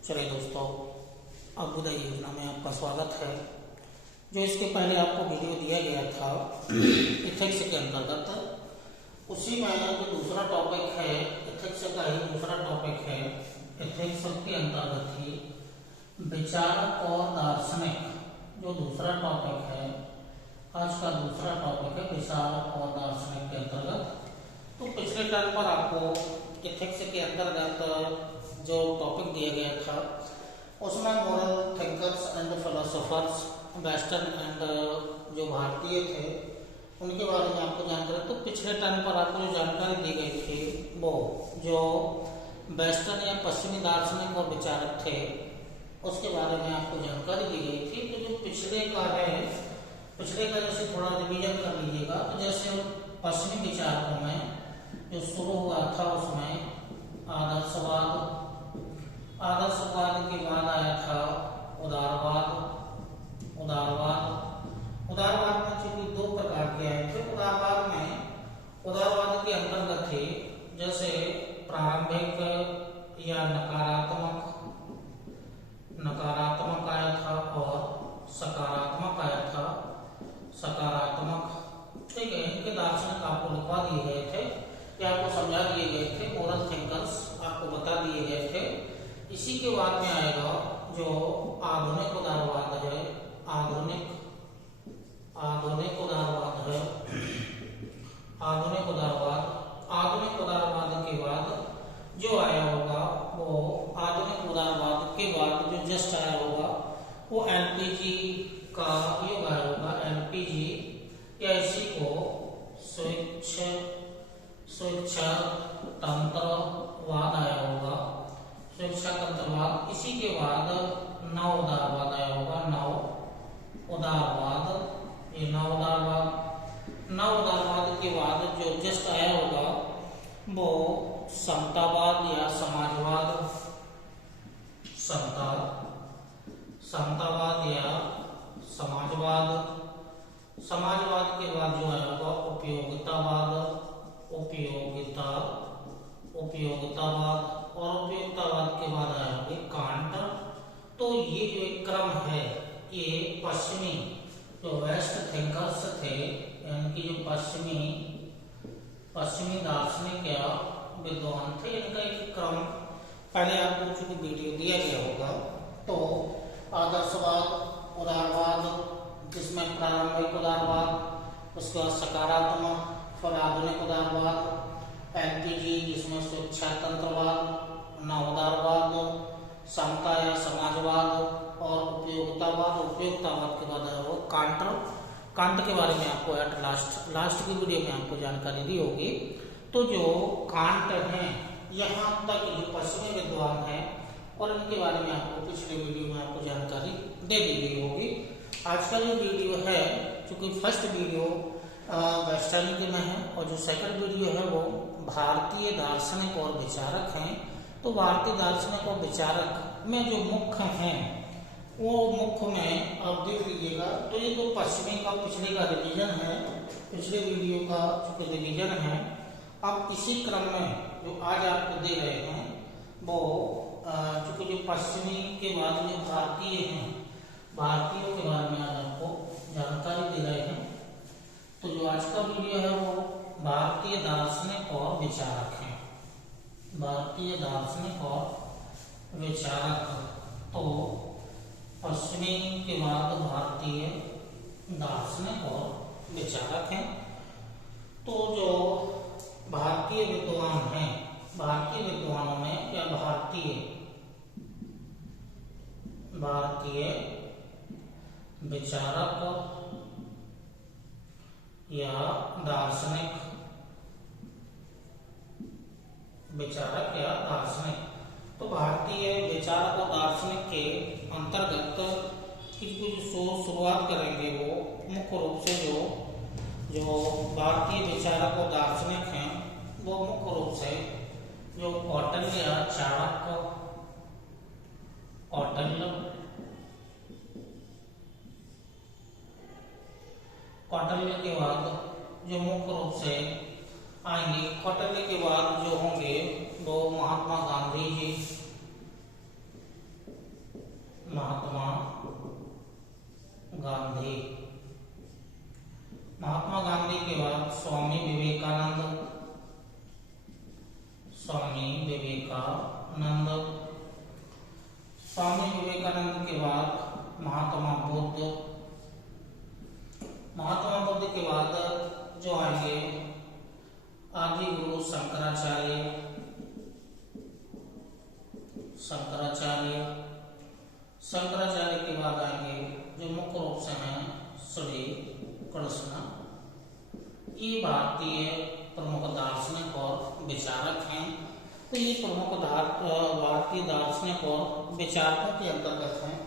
चलिए दोस्तों, अभ्युदय योजना में आपका स्वागत है। जो इसके पहले आपको वीडियो दिया गया था इथिक्स के अंतर्गत, उसी में जो दूसरा टॉपिक है इथिक्स का ही दूसरा टॉपिक है। इथिक्स के अंतर्गत ही विचारक और दार्शनिक जो दूसरा टॉपिक है, आज का दूसरा टॉपिक है विचारक और दार्शनिक के अंतर्गत। तो पिछले टर्म पर आपको इथिक्स के अंतर्गत जो टॉपिक दिया गया था उसमें moral thinkers and philosophers western and जो भारतीय थे उनके बारे में आपको जानकारी। तो पिछले टर्म पर आपको जो जानकारी दी गई थी वो जो वेस्टर्न या पश्चिमी दार्शनिक और विचारक थे उसके बारे में आपको जानकारी दी गई थी। तो जो पिछले का जैसे थोड़ा रिवीजन कर लीजिएगा। तो जैसे पश्चिमी विचारकों में जो शुरू हुआ था उसमें आदर्शवाद के बाद आया था उदारवाद में चूंकि दो प्रकार के आए थे। उदारवाद के अंतर्गत थे जैसे प्रारंभिक या नकारात्मक आया था और सकारात्मक आया था। ठीक है, इनके दार्शनिक आपको लिखवा दिए गए थे या आपको समझा दिए गए थे। मोरल थिंकर्स आपको बता दिए गए थे। इसी के बाद में आएगा जो आधुनिक उदारवाद है। आधुनिक उदारवाद के बाद जो आया होगा वो आधुनिक उदारवाद के बाद जो जस्ट आया होगा वो एलपीजी का युग आया होगा। एलपीजी या इसी को स्वेच्छा तंत्रवाद आया होगा। स्वेच्छा तंत्रवाद। इसी के बाद नव उदारवाद आया होगा। नव उदारवाद के बाद जो जस्ट आया होगा वो समतावाद या समाजवाद। समतावाद या समाजवाद के बाद जो आया होगा उपयोगितावाद और उपयोगितावाद के बाद आया होगा कांट। तो ये जो एक क्रम है ये पश्चिमी जो वेस्ट थिंकर्स थे यानी कि जो पश्चिमी दार्शनिक या विद्वान थे, इनका एक क्रम पहले आपको चूंकि वीडियो दिया गया होगा। तो आदर्शवाद, उदारवाद जिसमें प्रारंभिक उदारवाद, उसके बाद सकारात्मक, फिर आधुनिक उदारवाद, एलपीजी जिसमें स्वेच्छा तंत्रवाद, नवोदारवाद, समता या समाजवाद और उपयोगितावाद के बाद है वो कांट के बारे में आपको एट लास्ट की वीडियो में आपको जानकारी दी होगी। तो जो कांट है यहाँ तक जो पश्चिमी विद्वान है और इनके बारे में आपको पिछले वीडियो में आपको जानकारी दे दी गई होगी। आज का जो वीडियो है चूंकि फर्स्ट वीडियो वेस्टर्न के में है और जो सेकंड वीडियो है वो भारतीय दार्शनिक और विचारक हैं। तो भारतीय दार्शनिक और विचारक में जो मुख्य हैं वो मुख्य में आप देख लीजिएगा। तो ये तो पश्चिमी का पिछले का रिवीजन है, पिछले वीडियो का चूंकि रिवीजन है। अब इसी क्रम में जो आज आपको दे रहे हैं वो चूंकि जो पश्चिमी के बाद जो भारतीय हैं, भारतीयों के बारे में आज आपको जानकारी दे रहे हैं। तो जो आज का वीडियो है वो भारतीय दार्शनिक और विचारक हैं। भारतीय दार्शनिक और विचारक। तो पश्चिमी के बाद भारतीय दार्शनिक और विचारक हैं। तो जो भारतीय विद्वान हैं, भारतीय विद्वानों में या भारतीय विचारक या दार्शनिक, तो भारतीय विचारक और दार्शनिक के अंतर्गत कुछ शुरुआत करेंगे। वो मुख्य रूप से जो भारतीय विचारक और दार्शनिक हैं वो मुख्य रूप से जो कौटिल्य या चाणक्य, कौटिल्य के बाद जो मुख्य रूप से आएंगे, कौटिल्य के बाद जो होंगे वो महात्मा गांधी जी, स्वामी विवेकानंद। स्वामी विवेकानंद के बाद महात्मा बुद्ध। महात्मा बुद्ध के बाद जो आएंगे आदि गुरु शंकराचार्य। शंकराचार्य के बाद आएंगे जो मुख्य रूप से हैं श्री कृष्ण। ये भारतीय प्रमुख दार्शनिक और विचारक हैं। तो ये प्रमुख भारतीय दार्शनिक और विचारकों के अंतर्गत हैं।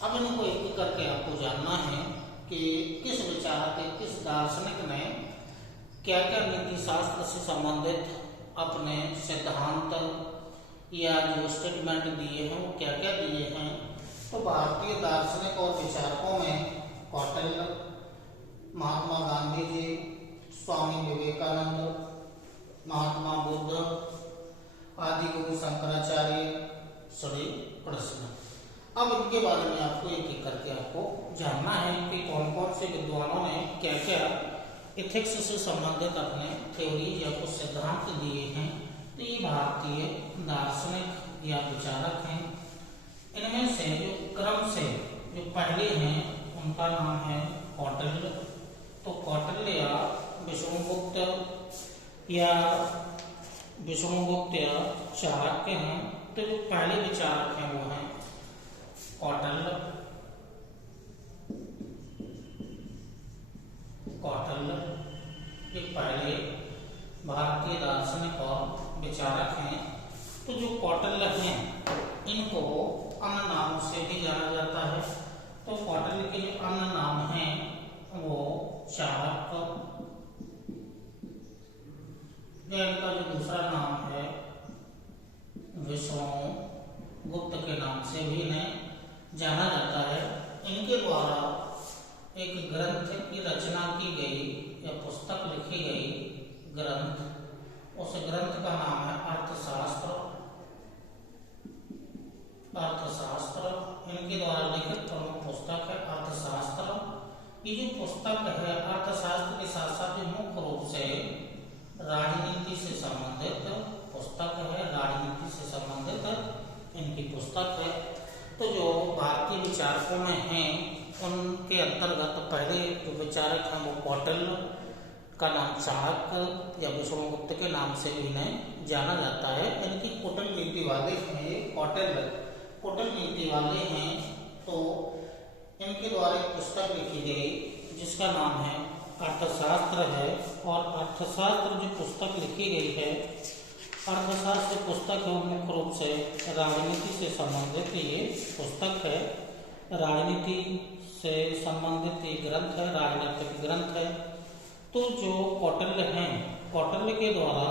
अब इनको एक एक करके आपको जानना है कि किस विचारक किस दार्शनिक ने क्या क्या नीति शास्त्र से संबंधित अपने सिद्धांत या जो स्टेटमेंट दिए हैं वो क्या क्या दिए हैं। तो भारतीय दार्शनिक और विचारकों में कौटिल्य, महात्मा गांधी जी, स्वामी विवेकानंद, महात्मा बुद्ध, आदि गुरु शंकराचार्य, श्री कृष्ण। अब इनके बारे में आपको एक एक करके आपको जानना है कि कौन कौन से विद्वानों ने क्या क्या इथिक्स से संबंधित अपने थ्योरी या कुछ सिद्धांत दिए हैं। तो ये भारतीय दार्शनिक या विचारक हैं। इनमें से जो क्रम से जो पहले हैं उनका नाम है कौटिल्य। तो कौटिल्य या विष्णुगुप्त या चाणक्य हैं। तो जो पहले विचारक हैं वो हैं कौटिल्य। ये पहले भारतीय दार्शनिक और विचारक हैं। तो जो कौटिल्य हैं इनको अन्य नाम से भी जाना जाता है। तो कौटिल्य के जो अन्य नाम हैं वो चाणक्य, इनका जो दूसरा नाम है विष्णुगुप्त के नाम से भी इन्हें जाना जाता है। इनके द्वारा एक ग्रंथ की रचना की गई या पुस्तक लिखी गई ग्रंथ, उस ग्रंथ का नाम है अर्थशास्त्र। इनके द्वारा लिखित प्रमुख पुस्तक है अर्थशास्त्र। ये जो पुस्तक है अर्थशास्त्र के साथ साथ मुख्य रूप से राजनीति से संबंधित पुस्तक है। राजनीति से संबंधित इनकी पुस्तक है। तो जो भारतीय विचारकों में हैं उनके अंतर्गत पहले जो विचारक हैं वो कौटिल्य, का नाम चाणक्य या विष्णुगुप्त के नाम से भी इन्हें जाना जाता है। इनकी कुटिल नीति वाले हैं, कुटिल नीति वाले हैं। तो इनके द्वारा एक पुस्तक लिखी गई जिसका नाम है अर्थशास्त्र है। और अर्थशास्त्र जो पुस्तक लिखी गई है, अर्थशास्त्र पुस्तक है, मुख्य रूप से राजनीति से संबंधित ये पुस्तक है। राजनीति से संबंधित ये ग्रंथ है, राजनीतिक ग्रंथ है। तो जो कौटिल्य हैं, कौटिल्य के द्वारा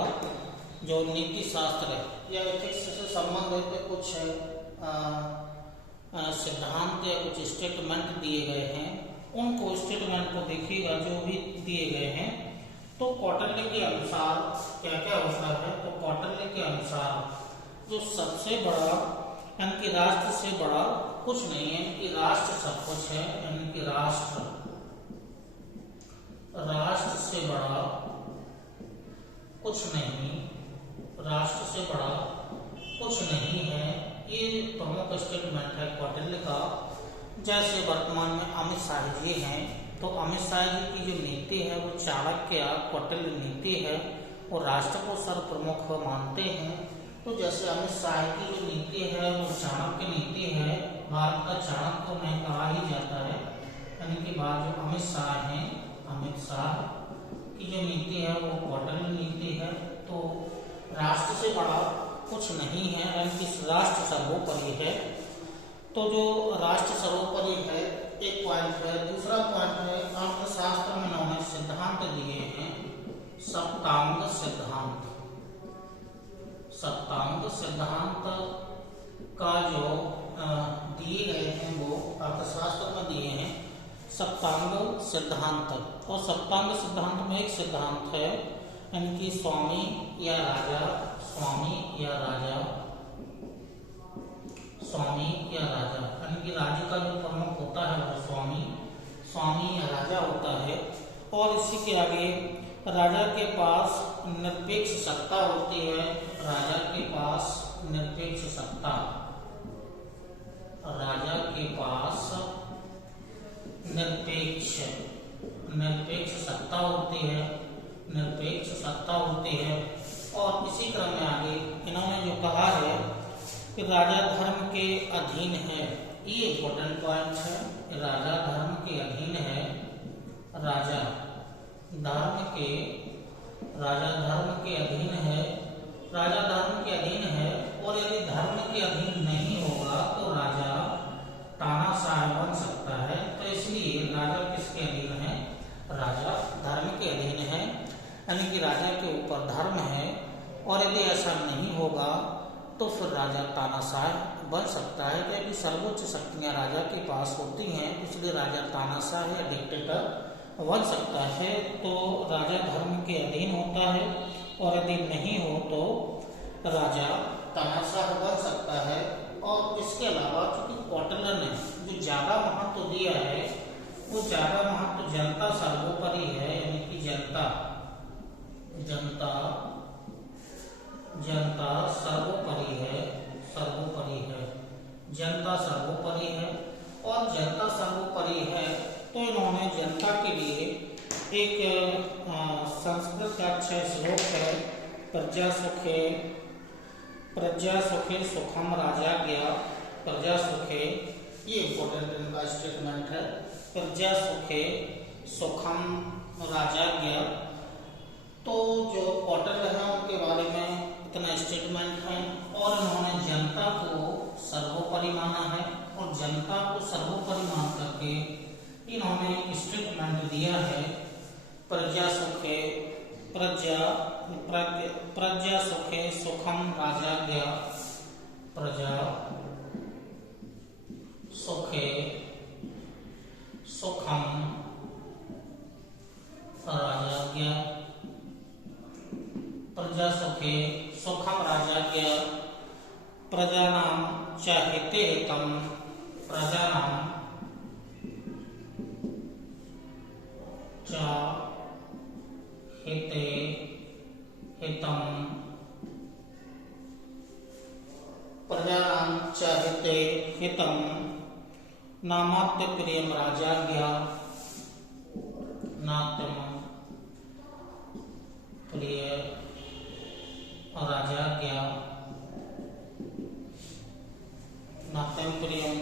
जो नीति शास्त्र या एथिक्स से संबंधित कुछ सिद्धांत या कुछ स्टेटमेंट दिए गए हैं, उनको स्टेटमेंट को देखिएगा जो भी दिए गए हैं। तो कौटिल्य के अनुसार क्या क्या होता है। तो कौटिल्य के अनुसार जो सबसे बड़ा यानी कि राष्ट्र से बड़ा कुछ नहीं है, कि राष्ट्र सब कुछ है। यानी कि राष्ट्र से बड़ा कुछ नहीं, राष्ट्र से बड़ा कुछ नहीं है। ये प्रमुख स्टेटमेंट है कौटिल्य का। जैसे वर्तमान में अमित शाह जी हैं, तो अमित शाह जी की जो नीति है वो चाणक्य या कौटिल्य नीति है। वो राष्ट्र को सर्वप्रमुख मानते हैं। तो जैसे अमित शाह की जो नीति है वो चाणक्य नीति है। भारत का चाणक्य उन्हें कहा ही जाता है। यानी कि बात जो अमित शाह हैं, अमित शाह की जो नीति है वो कौटिल्य नीति है। तो राष्ट्र से बड़ा कुछ नहीं है, यानी कि राष्ट्र सर्वोपरि है। तो जो राष्ट्र सर्वोपरि है एक पॉइंट है। दूसरा पॉइंट है अर्थशास्त्र में उन्होंने सिद्धांत दिए हैं सप्तांग सिद्धांत। सप्तांग सिद्धांत का जो दिए गए हैं वो अर्थशास्त्र में दिए हैं सप्तांग सिद्धांत। और सप्तांग सिद्धांत में एक सिद्धांत है यानी कि स्वामी या राजा, यानी कि राज्य का जो प्रमुख होता है वो स्वामी या राजा होता है। और इसी के आगे राजा के पास निरपेक्ष सत्ता होती है, राजा के पास निरपेक्ष सत्ता, राजा के पास निरपेक्ष सत्ता होती है, निरपेक्ष सत्ता होती है। और इसी क्रम में आगे इन्होंने जो कहा है कि राजा धर्म के अधीन है, ये इम्पोर्टेंट पॉइंट है। राजा धर्म के अधीन है, राजा धर्म के अधीन है, राजा धर्म के अधीन है। और यदि धर्म के अधीन नहीं होगा तो राजा तानाशाह बन सकता है। तो इसलिए राजा किसके अधीन है? राजा धर्म के अधीन है, यानी कि राजा के ऊपर धर्म है। और यदि ऐसा नहीं होगा तो फिर राजा तानाशाह बन सकता है, क्योंकि सर्वोच्च शक्तियां राजा के पास होती हैं, इसलिए राजा तानाशाह या डिक्टेटर बन सकता है। तो राजा धर्म के अधीन होता है, और यदि नहीं हो तो राजा तानाशाह बन सकता है। और इसके अलावा चूंकि कौटिल्य ने जो ज्यादा महत्व दिया है, वो ज्यादा महत्व जनता सर्वोपरि है, यानी कि जनता सर्वोपरि है, जनता सर्वोपरि है। और जनता सर्वोपरि है तो इन्होंने जनता के लिए एक संस्कृत का अच्छा श्लोक है, प्रजा सुखे सुखम राजा गया, प्रजा सुखे, ये इम्पोर्टेंट इनका स्टेटमेंट है, प्रजा सुखे सुखम राजा गया। तो जो कौटिल्य है उनके बारे में इतना स्टेटमेंट है, और इन्होंने जनता को सर्वोपरि माना है, और जनता को सर्वोपरि मान करके इन्होंने स्टेटमेंट दिया है, प्रजा सुखे सुखम राजा गया, प्रजा सुखे सुखम राजा गया, प्रजा सुखे सुखम राजा गया, प्रजानां च हिते हितम, प्रजानां च हिते हितम, प्रजानां च हिते हितम, नामात्य प्रियम राजा गया, नात्यम प्रिय राजा गया, नात्यम प्रियम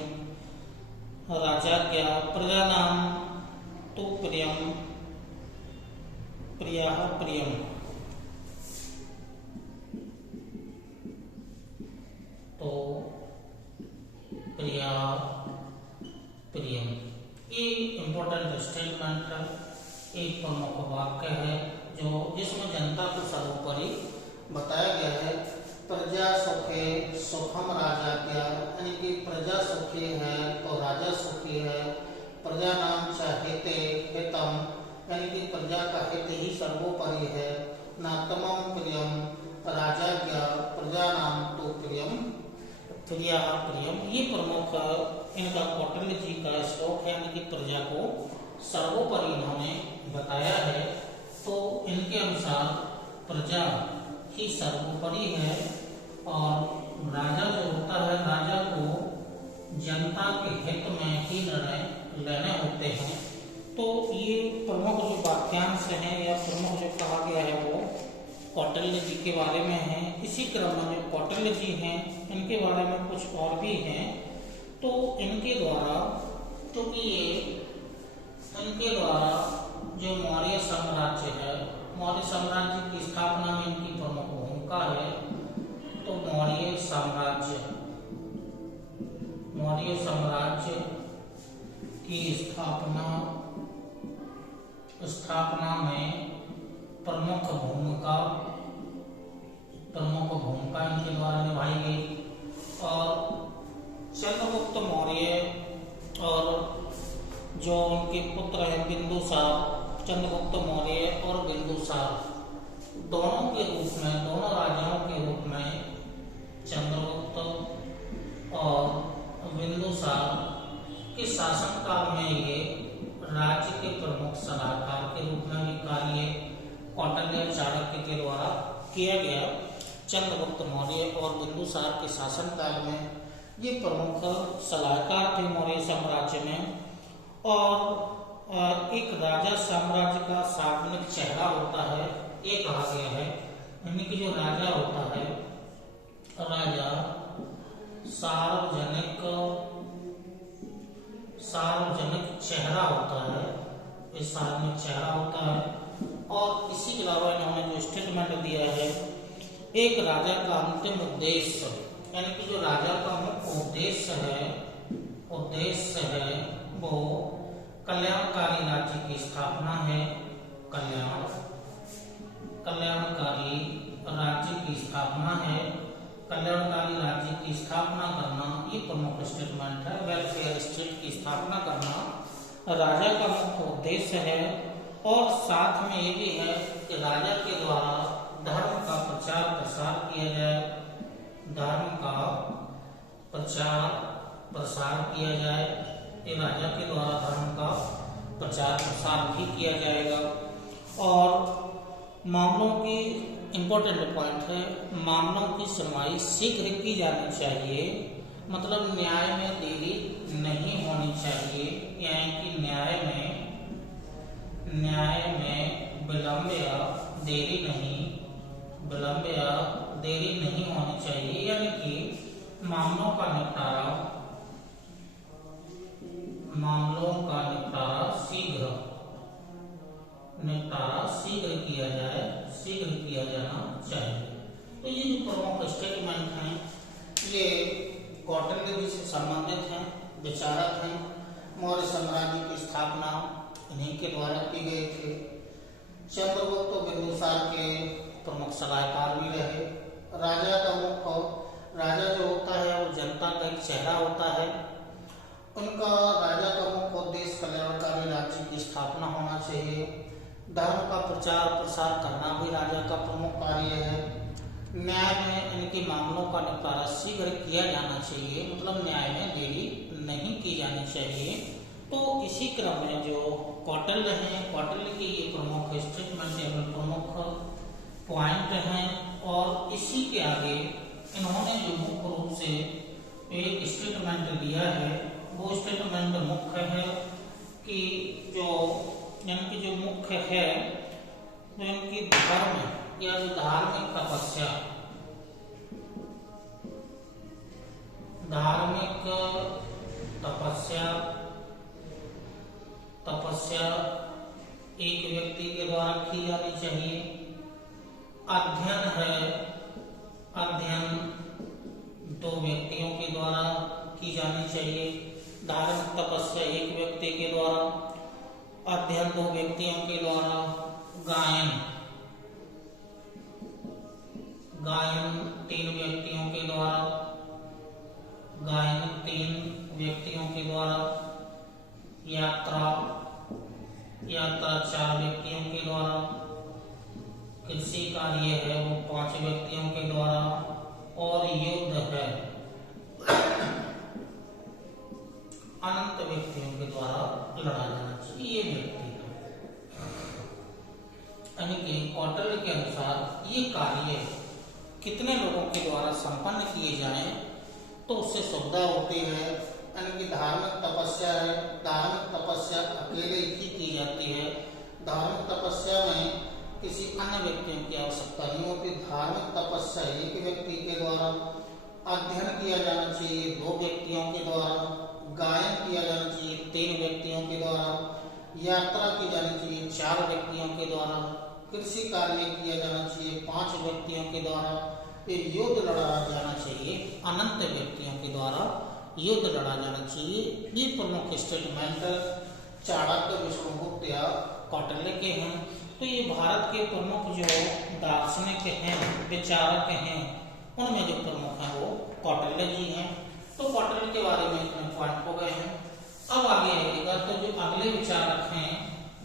राजा गया, प्रजानां तु प्रियम प्रियः प्रियम, तो प्रिया प्रियम। ये इम्पोर्टेंट स्टेटमेंट है, एक प्रमुख वाक्य है जो जिसमें जनता को सर्वोपरि बताया गया है। प्रजा सुखे सुखम राजा गया, यानी कि प्रजा सुखी है तो राजा सुखी है। प्रजा नाम च हिते हितम, यानी कि प्रजा का हित ही सर्वोपरि है। नातमम प्रियम राजा गया, प्रजा नाम तो प्रियम प्रिया प्रियम। ये प्रमुख इनका कौटिल्य जी का श्लोक है, यानी कि प्रजा को सर्वोपरि इन्होंने बताया है। तो इनके अनुसार प्रजा ही सर्वोपरि है, और राजा जो होता है, राजा को जनता के हित में ही निर्णय लेने होते हैं। तो ये प्रमुख जो वाक्यांश हैं या प्रमुख जो कहा गया है वो कौटिल्य जी के बारे में है। इसी क्रम में जो कौटिल्य जी हैं इनके बारे में कुछ और भी हैं। तो इनके द्वारा इनके द्वारा जो मौर्य साम्राज्य है, मौर्य साम्राज्य की स्थापना में इनकी प्रमुख भूमिका है। तो मौर्य साम्राज्य की स्थापना में प्रमुख भूमिका इनके द्वारा निभाई गई। और चंद्रगुप्त मौर्य और जो उनके पुत्र हैं बिंदुसार, चंद्रगुप्त मौर्य और बिंदुसार, दोनों के रूप में, दोनों राजाओं के रूप में चंद्रगुप्त और बिंदुसार के शासनकाल में ये राज्य के प्रमुख सलाहकार के रूप में भी कार्य कौटिल्य चाणक्य के द्वारा किया गया। चंद्रगुप्त मौर्य और बिंदुसार के शासनकाल में ये प्रमुख सलाहकार थे मौर्य साम्राज्य में। और एक राजा साम्राज्य का सार्वजनिक चेहरा होता है, ये कहा गया है। यानी कि जो राजा होता है, राजा सार्वजनिक चेहरा होता है, ये सार्वजनिक चेहरा होता है। और इसी के अलावा इन्होंने जो स्टेटमेंट दिया है, एक राजा का अंतिम उद्देश्य, यानी कि जो राजा का मुख्य उद्देश्य है वो कल्याणकारी राज्य की स्थापना है। कल्याणकारी राज्य की स्थापना है। कल्याणकारी राज्य की स्थापना करना ये प्रमुख स्टेटमेंट है। वेलफेयर स्टेट की स्थापना करना राजा का मुख्य उद्देश्य है। और साथ में ये भी है कि राजा के द्वारा धर्म का प्रचार प्रसार किया जाए। धर्म का प्रचार प्रसार किया जाए। ये राजा के द्वारा धर्म का प्रचार प्रसार भी किया जाएगा। और मामलों की इम्पोर्टेंट पॉइंट है, मामलों की सुनवाई शीघ्र की जानी चाहिए, मतलब न्याय में देरी नहीं होनी चाहिए। यानी कि न्याय में विलंब या देरी नहीं होनी चाहिए। यानी कि मामलों का शीघ्र किया जाना चाहिए। तो ये जो प्रमुख स्टेटमेंट हैं, ये कौटिल्य जी से संबंधित हैं, विचारक हैं। मौर्य साम्राज्य की स्थापना इन्हीं के द्वारा की गई थी। चंद्रगुप्त तो बिंदुसार के प्रमुख सलाहकार भी रहे। राजा जो होता है वो जनता का एक चेहरा होता है। उनका राजा का मुख्य उद्देश्य कल्याणकारी राज्य की स्थापना होना चाहिए। धर्म का प्रचार प्रसार करना भी राजा का प्रमुख कार्य है। न्याय में इनके मामलों का निपटारा शीघ्र किया जाना चाहिए, मतलब न्याय में देरी नहीं की जानी चाहिए। तो इसी क्रम में जो कौटिल्य हैं, कौटिल्य की ये प्रमुख स्टेटमेंट एवं प्रमुख पॉइंट हैं। और इसी के आगे इन्होंने जो मुख्य रूप से एक स्टेटमेंट दिया है, वो स्टेटमेंट मुख्य है कि जो मुख्य है, तो इनकी धर्म या जो धार्मिक तपस्या एक व्यक्ति के द्वारा की जानी चाहिए। अध्ययन दो व्यक्तियों के द्वारा की जानी चाहिए। धार्मिक तपस्या एक व्यक्ति के द्वारा, अध्ययन दो व्यक्तियों के द्वारा, गायन तीन व्यक्तियों के द्वारा, यात्रा चार व्यक्तियों के द्वारा, कृषि कार्य है वो 5 व्यक्तियों के द्वारा, और युद्ध है अनंत व्यक्तियों के द्वारा लड़ा जाना चाहिए। ये व्यक्ति यानी कि कौटिल्य के अनुसार ये कार्य कितने लोगों के द्वारा संपन्न किए जाएं तो उससे सुविधा होती है। यानी कि धार्मिक तपस्या है, धार्मिक तपस्या अकेले ही की जाती है। धार्मिक तपस्या में किसी अन्य व्यक्तियों की आवश्यकता नहीं होती। धार्मिक तपस्या एक व्यक्ति के द्वारा, अध्ययन किया जाना चाहिए 2 व्यक्तियों के द्वारा, गायन किया जाना चाहिए 3 व्यक्तियों के द्वारा, यात्रा की जानी चाहिए 4 व्यक्तियों के द्वारा, कृषि कार्य किया जाना चाहिए 5 व्यक्तियों के द्वारा, फिर युद्ध लड़ा जाना चाहिए अनंत व्यक्तियों के द्वारा, युद्ध लड़ा जाना चाहिए। ये प्रमुख स्टेटमेंट चाणक्य, विष्णुगुप्त या कौटिल्य के हैं। तो ये भारत के प्रमुख जो दार्शनिक हैं, विचारक हैं, उनमें जो प्रमुख हैं वो कौटिल्य जी हैं। तो कौटिल्य के बारे में इतने पॉइंट हो गए हैं। अब आगे आएगा तो जो अगले विचारक हैं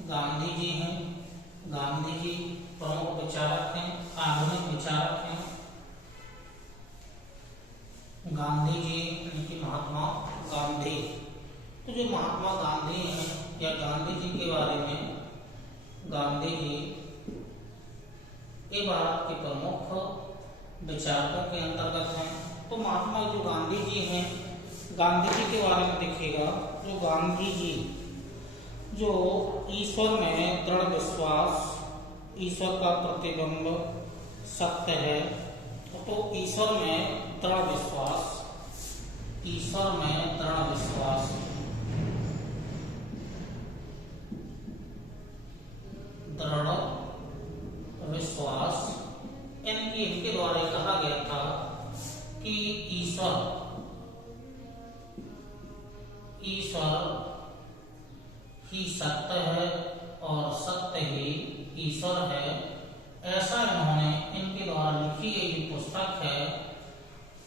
गांधी जी हैं। गांधी जी प्रमुख विचारक हैं, आधुनिक विचारक हैं। गांधी जी यानी कि महात्मा गांधी। तो जो महात्मा गांधी हैं या गांधी जी के बारे में, गांधी जी ये भारत के प्रमुख विचारकों के अंतर्गत हैं। तो महात्मा जो गांधी जी हैं, गांधी जी के बारे में देखिएगा। जो गांधी जी जो ईश्वर में दृढ़ विश्वास, ईश्वर का प्रतिबिंब सत्य है, तो ईश्वर में दृढ़ विश्वास, ईश्वर में दृढ़ विश्वास, दृढ़ विश्वास इनके द्वारा कहा गया था कि ईश्वर ही सत्य है और सत्य ही ईश्वर है। ऐसा इन्होंने इनके द्वारा लिखी गई जो पुस्तक है,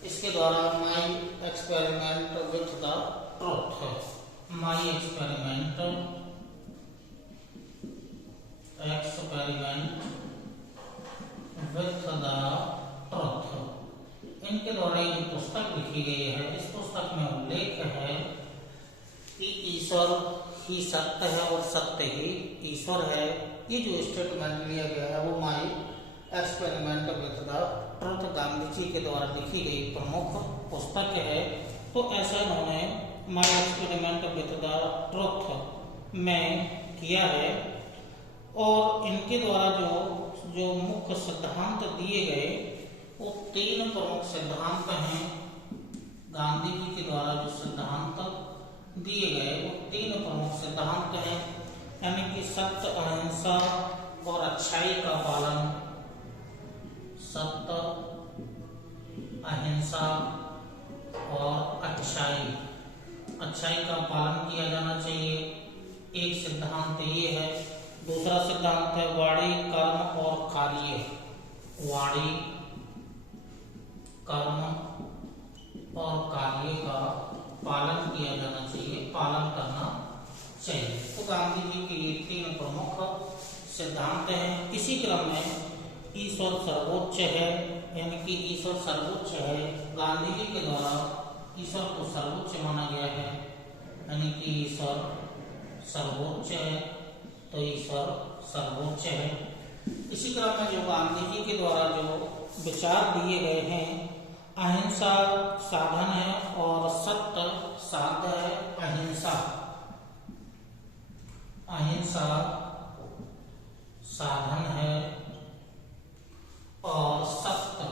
इसके द्वारा माई experiment with the truth, my experiment with the truth, इनके द्वारा ये पुस्तक लिखी गई है। इस पुस्तक में उल्लेख है कि ईश्वर ही सत्य है और सत्य ही ईश्वर है। ये जो स्टेटमेंट लिया गया है वो my experiment with the truth Gandhi ji के द्वारा लिखी गई प्रमुख पुस्तक है। तो ऐसा इन्होंने माई एक्सपेरिमेंट विथ द ट्रुथ में किया है। और इनके द्वारा जो मुख्य सिद्धांत दिए गए वो 3 प्रमुख सिद्धांत हैं। गांधी जी के द्वारा जो सिद्धांत दिए गए वो 3 प्रमुख सिद्धांत हैं, यानी कि सत्य, अहिंसा और अच्छाई का पालन। सत्य, अहिंसा और अच्छाई का पालन किया जाना चाहिए। एक सिद्धांत ये है। दूसरा सिद्धांत है वाणी, कर्म और कार्य। वाणी, कर्म और कार्य का पालन किया जाना चाहिए, पालन करना चाहिए। तो गांधी जी के ये 3 प्रमुख सिद्धांत हैं। इसी क्रम में ईश्वर सर्वोच्च है, यानी कि ईश्वर सर्वोच्च है। गांधी जी के द्वारा ईश्वर को सर्वोच्च माना गया है, यानी कि ईश्वर सर्वोच्च है, तो ईश्वर सर्वोच्च है। इसी क्रम में जो गांधी जी के द्वारा जो विचार दिए गए हैं, अहिंसा साधन है और सत्य साध्य है। अहिंसा साधन है और सत्य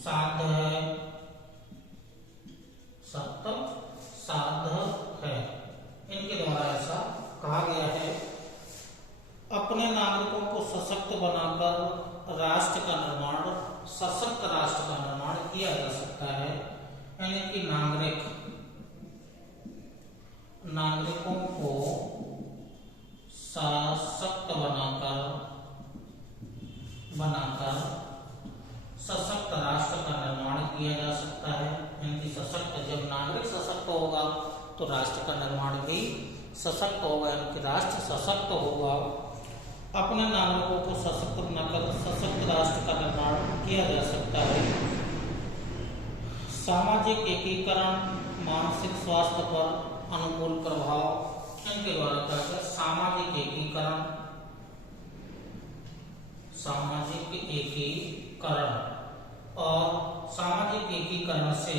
साध्य है। सत्य साध्य है, इनके द्वारा ऐसा कहा गया है। अपने नागरिकों को सशक्त बनाकर राष्ट्र का निर्माण, सशक्त राष्ट्र का निर्माण किया जा सकता है, यानी कि नागरिकों को सशक्त बनाकर सशक्त राष्ट्र का निर्माण किया जा सकता है। यानी कि सशक्त, जब नागरिक सशक्त होगा तो राष्ट्र का निर्माण भी सशक्त होगा, यानी कि राष्ट्र सशक्त होगा। अपने नागरिकों को सशक्त बनाकर सशक्त राष्ट्र का निर्माण किया जा सकता है। सामाजिक एकीकरण, मानसिक स्वास्थ्य पर अनुकूल प्रभाव, इनके द्वारा क्या है? सामाजिक एकीकरण और सामाजिक एकीकरण से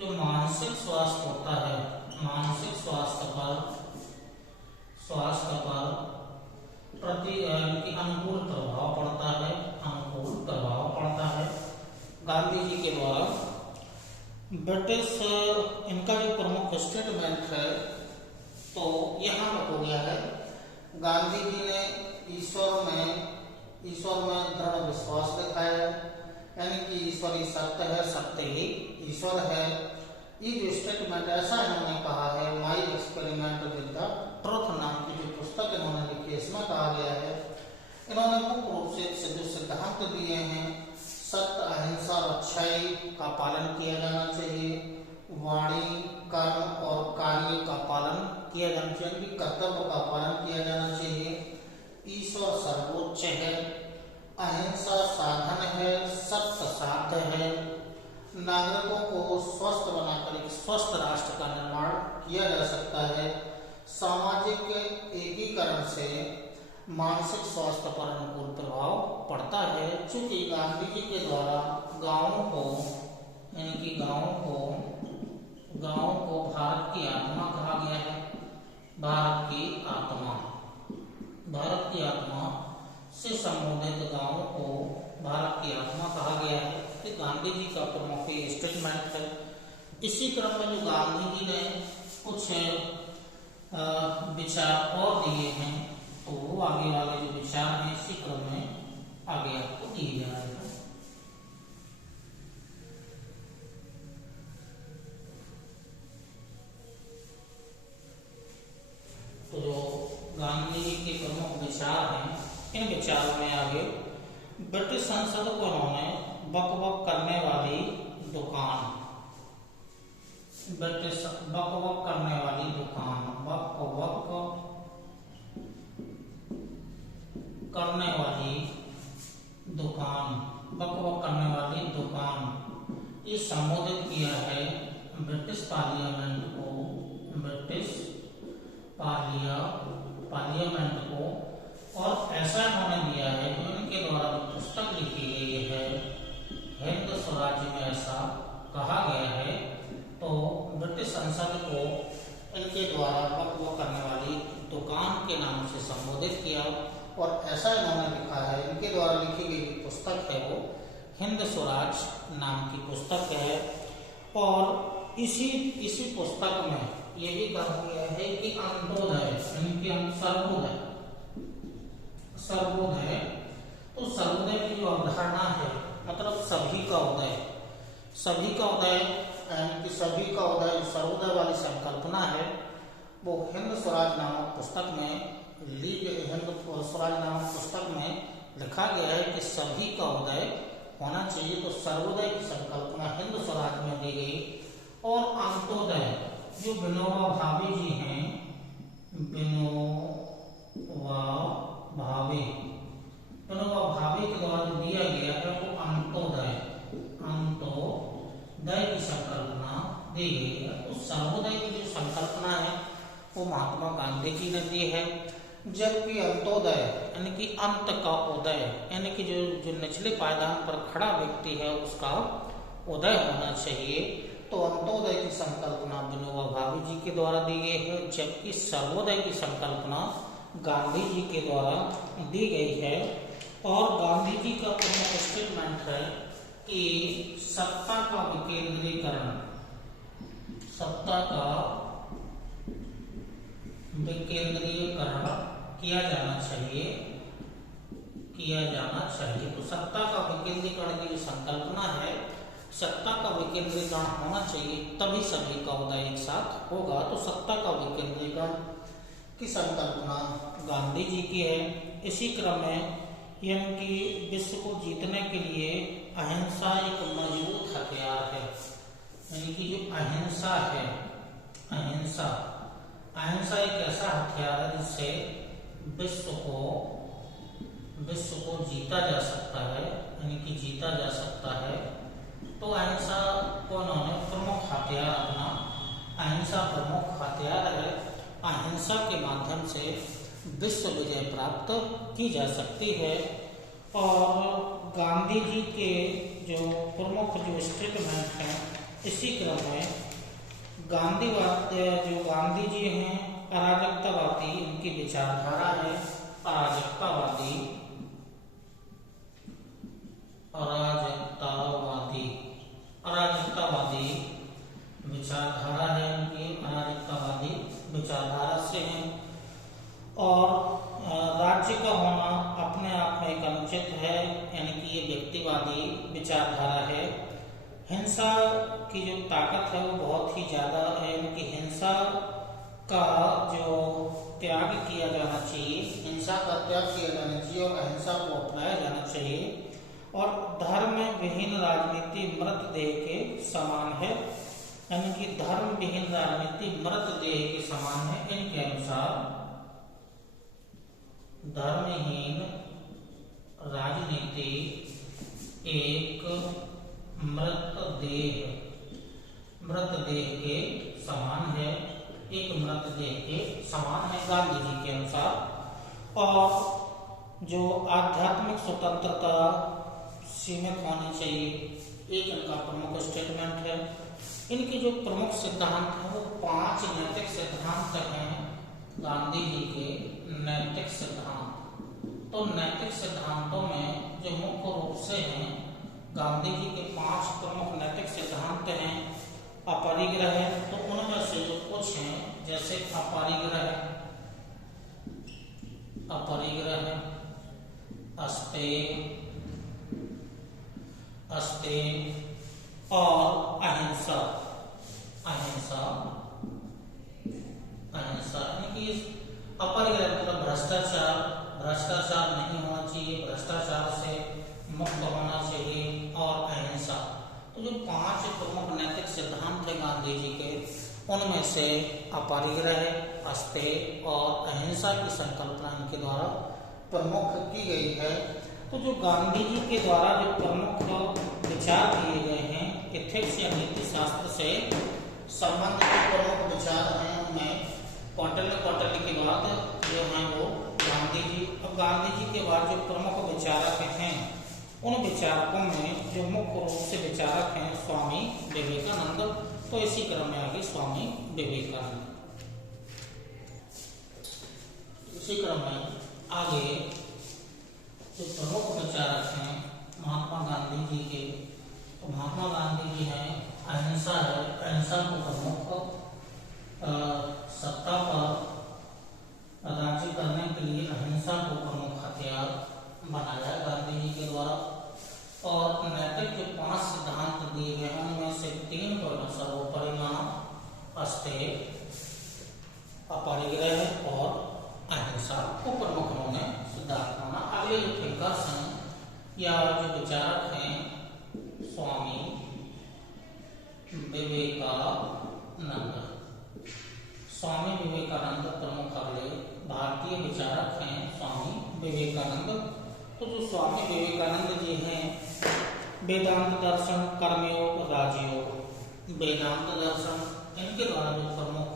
जो मानसिक स्वास्थ्य होता है, मानसिक स्वास्थ्य पर प्रति अनुकूल प्रभाव पड़ता है। गांधी जी के द्वारा ब्रिटिश, इनका जो प्रमुख स्टेटमेंट है तो यहाँ पर हो गया है। गांधी जी ने ईश्वर में दृढ़ विश्वास दिखाया, यानी कि ईश्वर ही सत्य है, सत्य ही ईश्वर है। ये जो स्टेटमेंट ऐसा इन्होंने कहा है, my experiment with the truth नाम की जो पुस्तक इन्होंने लिखी है, इसमें कहा गया है। इन्होंने मुख्य रूप से जो सिद्धांत दिए हैं, सत्य, अहिंसा और अच्छाई का पालन किया जाना चाहिए। वाणी, कर्म और कार्य का पालन किया जाना चाहिए, कर्तव्य का पालन किया जाना चाहिए। ईश्वर सर्वोच्च है, अहिंसा साधन है, सत्य साध्य है। नागरिकों को स्वस्थ बनाकर एक स्वस्थ राष्ट्र का निर्माण किया जा सकता है। सामाजिक एकीकरण से मानसिक स्वास्थ्य पर अनुकूल प्रभाव पड़ता है, क्योंकि गांधी जी के द्वारा गांवों को यानी कि गांवों को भारत की आत्मा कहा गया है। भारत की आत्मा से संबोधित गांवों को भारत की आत्मा कहा गया है। ये गांधी जी का प्रमुख स्टेटमेंट है। इसी क्रम में जो गांधी जी ने कुछ विचार और दिए हैं, तो वो आगे वाले जो विचार हैं इसी क्रम में आगे आपको दिए जा रहे हैं। तो जो गांधी जी के प्रमुख विचार हैं, इन विचारों में आगे ब्रिटिश संसद को उन्होंने बक करने वाली दुकान, ब्रिटिश बक करने वाली दुकान, करने वाली दुकान ये संबोधित किया है ब्रिटिश पार्लियामेंट को। और ऐसा उन्होंने दिया है कि उनके द्वारा जो पुस्तक लिखी गई है हिंद स्वराज्य में ऐसा कहा गया है, तो ब्रिटिश संसद को इनके द्वारा बक करने वाली दुकान के नाम से संबोधित किया। और ऐसा इन्होंने लिखा है, इनके द्वारा लिखी गई पुस्तक है वो हिंद स्वराज नाम की पुस्तक है। और इसी पुस्तक में ये भी कहा गया है कि अंत्योदय यानी कि सर्वोदय, तो सर्वोदय की जो अवधारणा है, मतलब सभी का उदय यानी कि सभी का उदय, सर्वोदय वाली संकल्पना है, वो हिंद स्वराज नामक पुस्तक में लिखा गया है कि सभी का उदय होना चाहिए। तो सर्वोदय की संकल्पना हिंद स्वराज में दी गई। और अंत्योदय जो विनोबा भावे जी हैं, विनोबा भावे के द्वारा जो दिया गया है वो अंत्योदय की संकल्पना दी गई है। तो सर्वोदय की जो संकल्पना है वो महात्मा गांधी जी ने दी है, जबकि अंत्योदय यानी कि अंत का उदय यानी कि जो निचले पायदान पर खड़ा व्यक्ति है उसका उदय होना चाहिए, तो अंत्योदय की संकल्पना विनोबा भावे जी के द्वारा दी गई है, जबकि सर्वोदय की संकल्पना गांधी जी के द्वारा दी गई है। और गांधी जी का प्रमुख स्टेटमेंट है कि सत्ता का विकेंद्रीकरण किया जाना चाहिए। तो सत्ता का विकेंद्रीकरण की जो संकल्पना है, सत्ता का विकेंद्रीकरण होना चाहिए, तभी सभी का उदय एक साथ होगा। तो सत्ता का विकेंद्रीकरण की संकल्पना गांधी जी की है। इसी क्रम में यानी कि विश्व को जीतने के लिए अहिंसा एक मजबूत हथियार है। यानी कि जो अहिंसा है, अहिंसा एक ऐसा हथियार है जिससे विश्व को जीता जा सकता है, यानी कि जीता जा सकता है। तो अहिंसा को उन्होंने प्रमुख हथियार अपना, अहिंसा प्रमुख हथियार है। अहिंसा के माध्यम से विश्व विजय प्राप्त की जा सकती है। और गांधी जी के जो प्रमुख जो स्टेटमेंट हैं, इसी क्रम में गांधी जी हैं अराजकतावादी, उनकी विचारधारा है अराजकतावादी विचारधारा है उनकी, अराजकतावादी विचारधारा से हैं। और राज्य का होना अपने आप में एक अनुचित है, यानी कि ये व्यक्तिवादी विचारधारा है। हिंसा की जो ताकत है वो बहुत ही ज्यादा है, यानी कि हिंसा का जो त्याग किया जाना चाहिए, हिंसा का त्याग किया जाना चाहिए और अहिंसा को अपनाया जाना चाहिए। और धर्म विहीन राजनीति मृतदेह के समान है, यानी कि धर्म विहीन राजनीति मृतदेह के समान है। इनके अनुसार धर्महीन राजनीति एक मृतदेह के समान है, एक मृतदेह के समान है गांधी जी के अनुसार। और जो आध्यात्मिक स्वतंत्रता सीमित होनी चाहिए, एक इनका प्रमुख स्टेटमेंट है। इनके जो प्रमुख सिद्धांत हैं वो 5 नैतिक सिद्धांत हैं, गांधी जी के नैतिक सिद्धांत। तो नैतिक सिद्धांतों में जो मुख्य रूप से हैं, गांधी जी के 5 प्रमुख नैतिक सिद्धांत हैं। अपरिग्रह, तो उनमें से जो कुछ हैं, जैसे अपरिग्रह, अस्तेय और अहिंसा। यानी कि अपरिग्रह मतलब भ्रष्टाचार नहीं होना चाहिए, भ्रष्टाचार से मुक्त होना चाहिए, और अहिंसा। तो जो 5 प्रमुख नैतिक सिद्धांत है गांधी जी के, उनमें से अपरिग्रह, अस्तेय और अहिंसा की संकल्पना इनके द्वारा प्रमुख की गई है। तो जो गांधी जी के द्वारा जो प्रमुख विचार दिए गए हैं, एथिक्स या नीति शास्त्र से संबंधित प्रमुख विचार हैं, उनमें कौटिल्य के बाद जो हैं वो गांधी जी। अब गांधी जी के बाद जो प्रमुख विचारक हैं, उन विचारकों में जो मुख्य रूप से विचारक हैं स्वामी विवेकानंद। तो इसी क्रम में आगे स्वामी विवेकानंद। इसी क्रम में आगे जो प्रमुख विचारक हैं महात्मा गांधी जी के, तो महात्मा गांधी जी हैं अहिंसा है, अहिंसा को प्रमुख सत्ता पर राज्य करने के लिए अहिंसा को प्रमुख हथियार बनाया गांधी जी के द्वारा। और नैतिक जो 5 सिद्धांत दिए गए हैं, उनमें से 3 को सर्वोपरि माना, अस्तेय, अपरिग्रह और अहिंसा को प्रमुख उन्होंने सिद्धांत माना। अगले जो थिंकर्स हैं या जो विचारक हैं, स्वामी विवेकानंद। स्वामी विवेकानंद प्रमुख अगले भारतीय विचारक हैं, स्वामी विवेकानंद। तो जो स्वामी विवेकानंद जी हैं, वेदांत दर्शन, कर्मयोग, राजयोग, वेदांत दर्शन, इनके द्वारा जो प्रमुख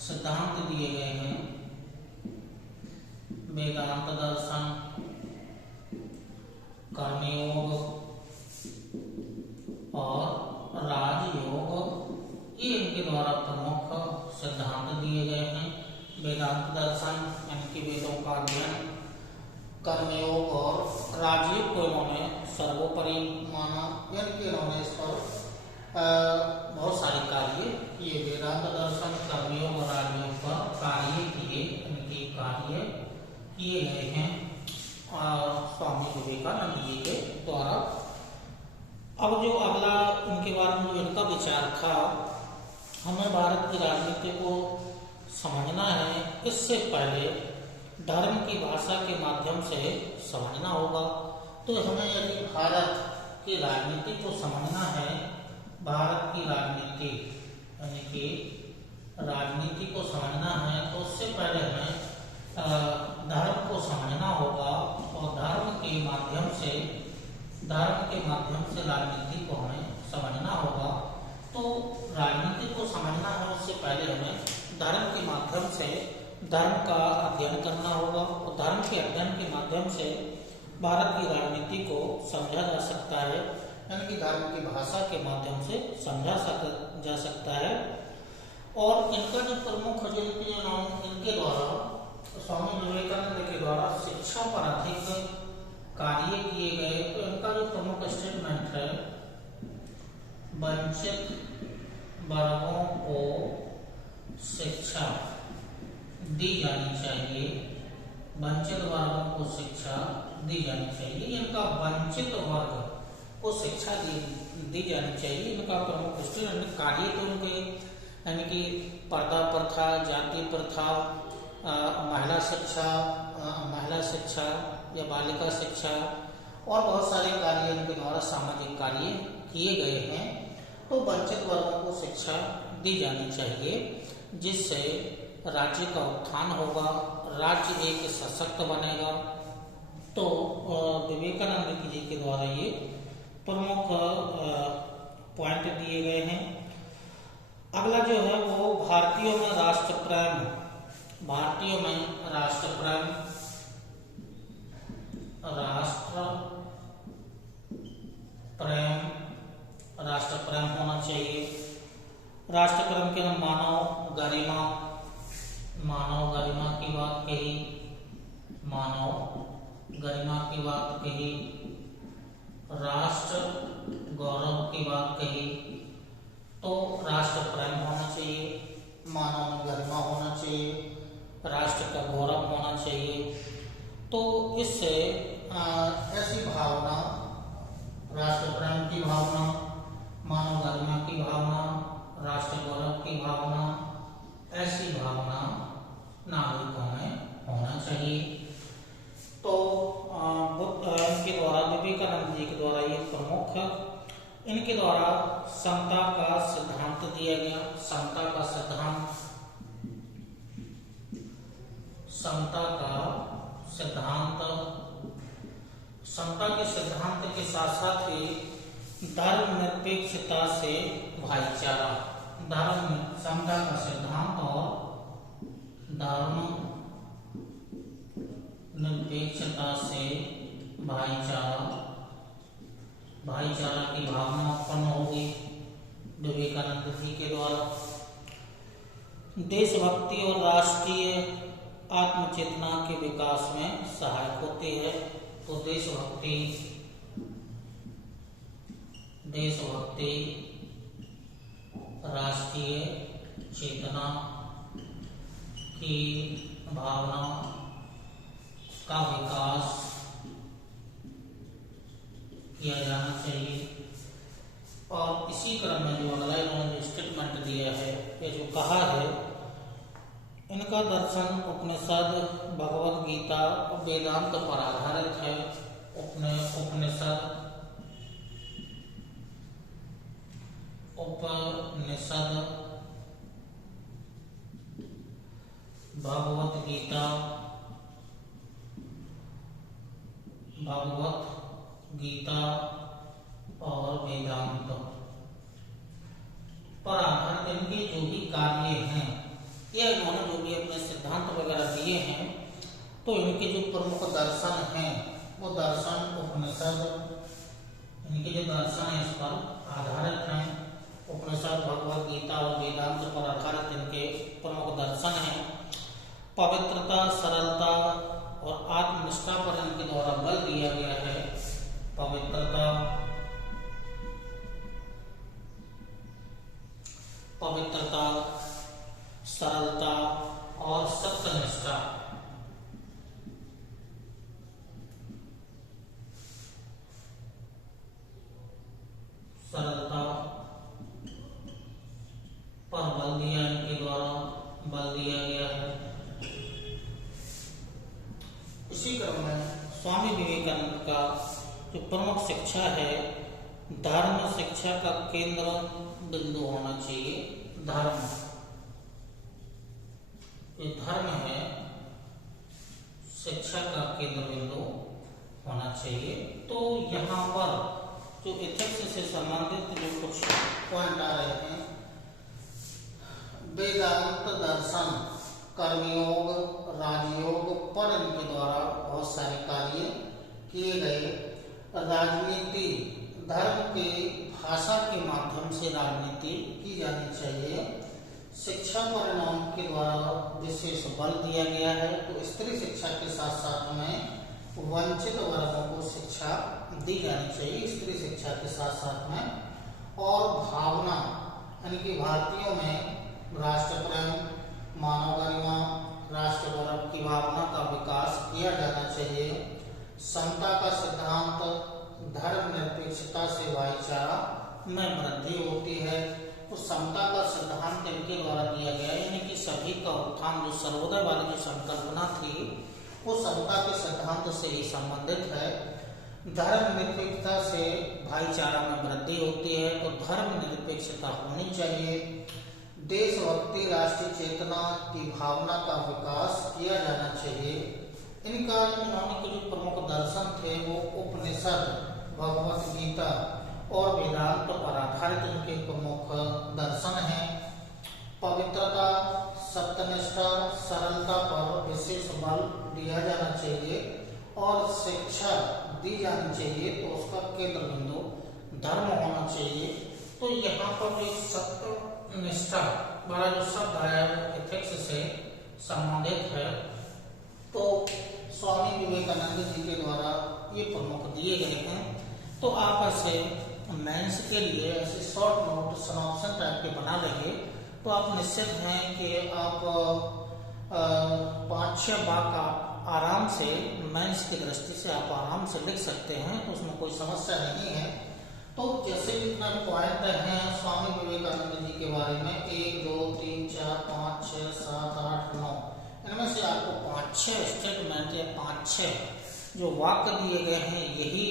सिद्धांत दिए गए हैं, वेदांत दर्शन, कर्मयोग और राजयोग, ये इनके द्वारा प्रमुख सिद्धांत दिए गए हैं। वेदांत दर्शन यानी कि वेदों का अध्ययन, कर्मयोग और राजयोग को इन्होंने सर्वोपरि माना, यानी कि इन्होंने इस पर बहुत सारे कार्य किए। वेदांत दर्शन, कर्मयोग और राजयोग पर कार्य किए गए हैं स्वामी विवेकानंद जी के द्वारा। अब जो अगला उनके बारे में जो इनका विचार था, हमें भारत की राजनीति को समझना है, इससे पहले धर्म की भाषा के माध्यम से समझना होगा। तो हमें यदि भारत की राजनीति को समझना है, भारत की राजनीति यानी कि राजनीति को समझना है, तो उससे पहले हमें धर्म को समझना होगा, और धर्म के माध्यम से राजनीति को हमें समझना होगा। तो राजनीति को समझना है, उससे पहले हमें धर्म के माध्यम से धर्म का अध्ययन करना होगा, और धर्म के अध्ययन के माध्यम से भारत की राजनीति को समझा जा सकता है, यानी कि धर्म की भाषा के माध्यम से समझा जा सकता है। और इनका जो प्रमुख इनके द्वारा स्वामी विवेकानंद के द्वारा शिक्षा पर अधिक कार्य किए गए। तो इनका जो प्रमुख स्टेटमेंट है, वंचित वर्गों को शिक्षा दी जानी चाहिए, वंचित वर्गों को शिक्षा दी जानी चाहिए। इनका वंचित वर्ग को शिक्षा दी जानी चाहिए, इनका प्रमुख स्टेटमेंट। कार्य तो उनके यानी कि पर्दा प्रथा, जाति प्रथा, महिला शिक्षा या बालिका शिक्षा और बहुत सारे कार्य इनके द्वारा सामाजिक कार्य किए गए हैं। तो वंचित वर्गों को शिक्षा दी जानी चाहिए, जिससे राज्य का उत्थान होगा, राज्य एक सशक्त बनेगा। तो विवेकानंद जी के द्वारा ये प्रमुख पॉइंट दिए गए हैं। अगला जो है वो भारतीयों में राष्ट्र प्रेम। राष्ट्र प्रेम, राष्ट्र प्रेम होना चाहिए। राष्ट्र प्रेम के अंदर मानव गरिमा, मानव गरिमा की बात कही, मानव गरिमा की बात कही, राष्ट्र गौरव की बात कही। तो राष्ट्र प्रेम होना चाहिए, मानव में गरिमा होना चाहिए, राष्ट्र का गौरव होना चाहिए। तो इससे ऐसी भावना, राष्ट्र प्रेम की भावना, मानव गरिमा की भावना, राष्ट्र गौरव की भावना, ऐसी भावना नागरिकों में होना चाहिए। तो इनके द्वारा, विवेकानंद जी के द्वारा ये प्रमुख, इनके द्वारा समता का सिद्धांत दिया गया। समता का सिद्धांत, समता का सिद्धांत, समता के सिद्धांत के साथ साथ ही धर्मनिरपेक्षता से भाईचारा, धर्म समता का सिद्धांत और धर्म निरपेक्षता से भाईचारा, भाईचारा की भावना उत्पन्न होगी विवेकानंद जी के द्वारा। देशभक्ति और राष्ट्रीय आत्मचेतना के विकास में सहायक होती है। तो देशभक्ति, देशभक्ति राष्ट्रीय चेतना की भावना का विकास किया जाना चाहिए। और इसी क्रम में जो अगला इन्होंने स्टेटमेंट दिया है, ये जो कहा है, इनका दर्शन उपनिषद, भगवद गीता और वेदांत पर आधारित है। उपनिषद, उपनिषद, भगवद गीता, भगवत गीता और वेदांत पर आधारित इनके जो भी कार्य हैं, ये इन्होंने जो भी अपने सिद्धांत वगैरह दिए हैं, तो इनके जो प्रमुख दर्शन हैं वो दर्शन उपनिषद, इनके जो दर्शन है इस पर आधारित हैं। उपनिषद, भगवद गीता और वेदांत पर आधारित इनके प्रमुख दर्शन हैं। पवित्रता, सरलता और आत्मनिष्ठा पर इनके द्वारा बल दिया गया है। पवित्रता, पवित्रता, सरलता और सत्यनिष्ठा, सरलता पर बल दिया, इनके द्वारा बल दिया गया है। इसी क्रम में स्वामी विवेकानंद का जो प्रमुख शिक्षा है, धर्म शिक्षा का केंद्र बिंदु होना चाहिए। धर्म, जो धर्म है शिक्षा का केंद्र बिंदु होना चाहिए। तो यहाँ पर जो एथिक्स से संबंधित जो कुछ पॉइंट आ रहे हैं, वेदांत दर्शन, कर्मयोग, राजयोग पर इनके द्वारा बहुत सारे कार्य किए गए। राजनीति, धर्म के भाषा के माध्यम से राजनीति की जानी चाहिए। शिक्षा पर इनके द्वारा विशेष बल दिया गया है। तो स्त्री शिक्षा के साथ साथ में वंचित वर्गों को शिक्षा दी जानी चाहिए, स्त्री शिक्षा के साथ साथ में। और भावना, यानी कि भारतीयों में राष्ट्र प्रेम, मानव गरिमा, राष्ट्र गौरव की भावना का विकास किया जाना चाहिए। समता का सिद्धांत, धर्मनिरपेक्षता से भाईचारा में वृद्धि होती है। तो समता का सिद्धांत इनके द्वारा दिया गया, यानी कि सभी का उत्थान, जो सर्वोदय वाली जो संकल्पना थी वो समता के सिद्धांत से ही संबंधित है। धर्मनिरपेक्षता से भाईचारा में वृद्धि होती है, तो धर्मनिरपेक्षता होनी चाहिए। देशभक्ति, राष्ट्रीय चेतना की भावना का विकास किया जाना चाहिए। इनका इन्होंने के जो प्रमुख दर्शन थे वो उपनिषद, भगवत गीता और वेदांत पर आधारित इनके प्रमुख दर्शन हैं। पवित्रता, सत्यनिष्ठा, सरलता पर विशेष बल दिया जाना चाहिए और शिक्षा दी जानी चाहिए, तो उसका केंद्र बिंदु धर्म होना चाहिए। तो यहाँ पर जो सत्य निष्ठा वाला जो शब्द है एथिक्स से संबंधित है, तो स्वामी विवेकानंद जी के द्वारा ये प्रमुख दिए गए हैं। तो आप ऐसे मेंस के लिए ऐसे शॉर्ट नोट सिनॉप्शन टाइप के बना लेंगे तो आप निश्चित हैं कि आप 5-6 वाक्य आराम से मेंस की दृष्टि से आप आराम से लिख सकते हैं, तो उसमें कोई समस्या नहीं है। तो जैसे जितना पॉइंट हैं स्वामी विवेकानंद जी के बारे में 1, 2, 3, 4, 5, 6, 7, 8, 9, इनमें से आपको 5-6 स्टेटमेंट या 5-6 जो वाक्य दिए गए हैं यही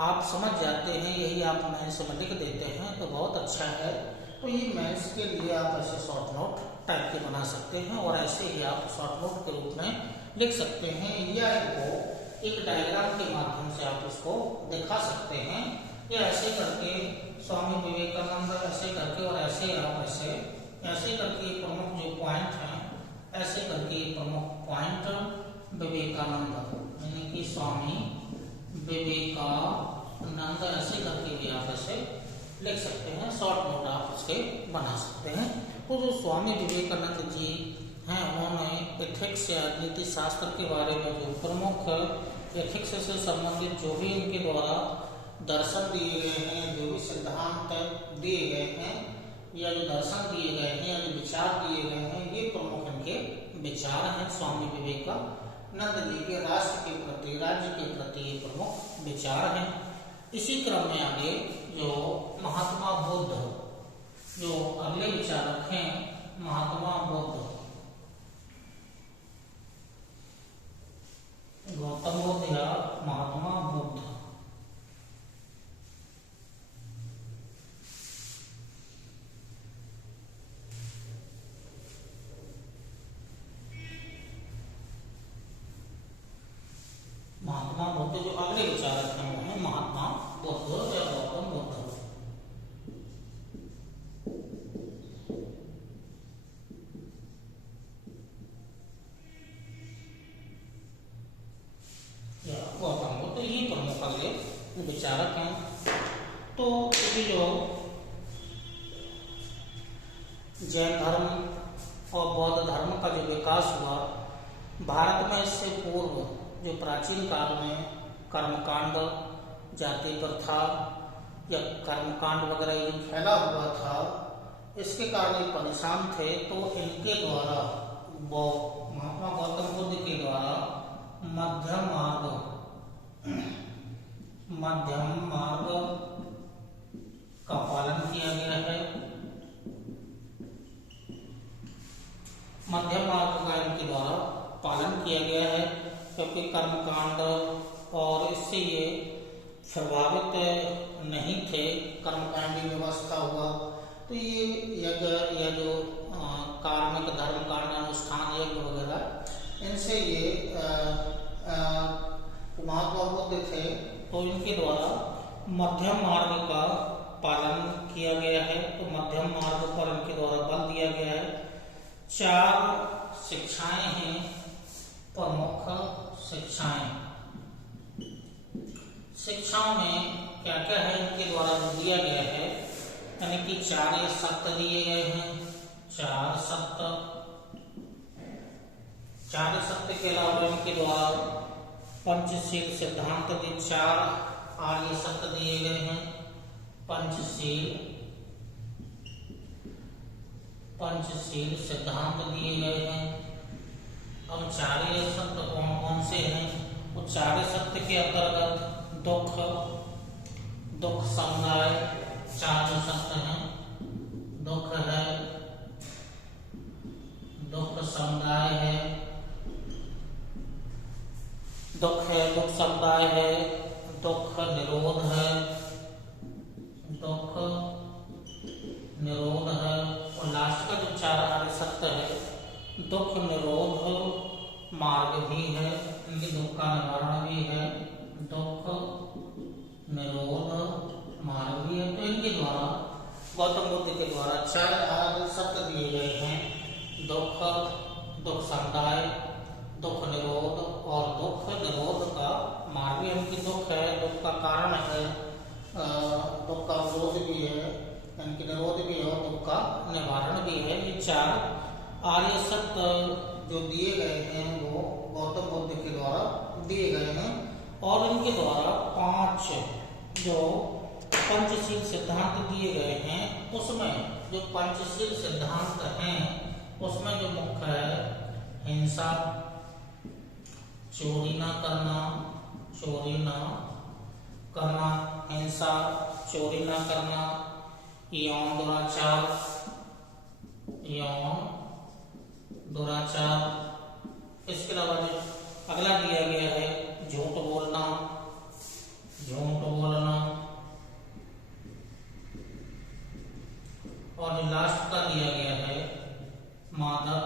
आप समझ जाते हैं, यही आप मेंस में लिख देते हैं तो बहुत अच्छा है। तो ये मेंस के लिए आप ऐसे शॉर्ट नोट टाइप के बना सकते हैं और ऐसे ही आप शॉर्ट नोट के रूप में लिख सकते हैं, या इनको एक डायग्राम के माध्यम से आप इसको दिखा सकते हैं, या ऐसे करके स्वामी विवेकानंद ऐसे करके और ऐसे आप ऐसे करके प्रमुख जो पॉइंट हैं ऐसे करके प्रमुख पॉइंट विवेकानंद यानी कि स्वामी विवेकानंद ऐसे करके भी आप ऐसे लिख सकते हैं, शॉर्ट नोट आप उसके बना सकते हैं। तो जो स्वामी विवेकानंद जी हैं उन्होंने एथिक्स या नीति शास्त्र के बारे में जो प्रमुख एथिक्स से संबंधित जो भी उनके द्वारा दर्शन दिए गए हैं, जो भी सिद्धांत दिए गए हैं या जो दर्शन दिए गए हैं या जो विचार दिए गए हैं, ये प्रमुख इनके विचार हैं स्वामी विवेकानंद जी के राष्ट्र के प्रति, राज्य के प्रति ये प्रमुख विचार हैं। इसी क्रम में आगे जो महात्मा बुद्ध जो अगले विचारक हैं, महात्मा बुद्ध, गौतम बुद्ध या महात्मा बुद्ध, महात्मा बुद्ध जो अगले विचारक हैं वो है महात्मा बुद्ध या गौतम बुद्ध। गौतम बुद्ध ये प्रमुख अगले विचारक हैं। तो जो जैन धर्म और बौद्ध धर्म का जो विकास हुआ भारत में, इससे पूर्व जो प्राचीन काल में कर्मकांड, जाति प्रथा या कर्मकांड वगैरह ये फैला हुआ था, इसके कारण ये परेशान थे। तो इनके द्वारा महात्मा गौतम बुद्ध के द्वारा मध्यम मार्ग का पालन किया गया है। मध्यम मार्ग का इनके द्वारा पालन किया गया है, क्योंकि कर्मकांड और इससे ये प्रभावित नहीं थे, कर्मकांडी व्यवस्था हुआ। तो ये यज्ञ या जो कार्मिक धर्म कांड अनुष्ठान यज्ञ वगैरह इनसे ये महात्मा बुद्ध थे, तो इनके द्वारा मध्यम मार्ग का पालन किया गया है। तो मध्यम मार्ग पर इनके द्वारा बल दिया गया है। 4 शिक्षाएं हैं, प्रमुख शिक्षाएं। शिक्षाओं में क्या क्या है इनके द्वारा जो दिया गया है, यानी कि 4 सत्य दिए गए हैं। 4 सत्य के अलावा इनके द्वारा पंचशील सिद्धांत 4 आर्य सत्य दिए गए हैं। पंचशील सिद्धांत दिए गए हैं। अब 4 सत्य कौन कौन से हैं? वो 4 सत्य के अंतर्गत दुख समुदाय 4 जो सत्य हैं, दुख है, दुख समुदाय है, दुख समुदाय है, दुख निरोध है, और लास्ट का जो 4 आर्य सत्य है, दुख निरोध मार्ग भी है, इनके दुख का निवारण भी है, दुख निरोध मार्ग भी है। तो इनके द्वारा गौतम बुद्ध के द्वारा 4 आर्य सत्य दिए गए हैं। दुख समुदाय, दुख निरोध और दुख, निरोध का मार्ग भी इनकी दुख है, दुख का कारण है, दुख का विरोध भी है, इनकी निरोध भी है और दुख का निवारण भी है। ये चार आर्य सत्य जो दिए गए हैं वो गौतम बुद्ध के द्वारा दिए गए हैं और इनके द्वारा 5 जो पंचशील सिद्धांत दिए गए हैं उसमें जो पंचशील सिद्धांत हैं उसमें जो मुख्य है हिंसा, चोरी ना करना, चोरी ना करना, हिंसा, चोरी ना करना, यौन दुराचार, यौन दुराचार। इसके अलावा जो अगला दिया गया है झूठ बोलना, झूठ बोलना, और जो लास्ट का दिया गया है मादक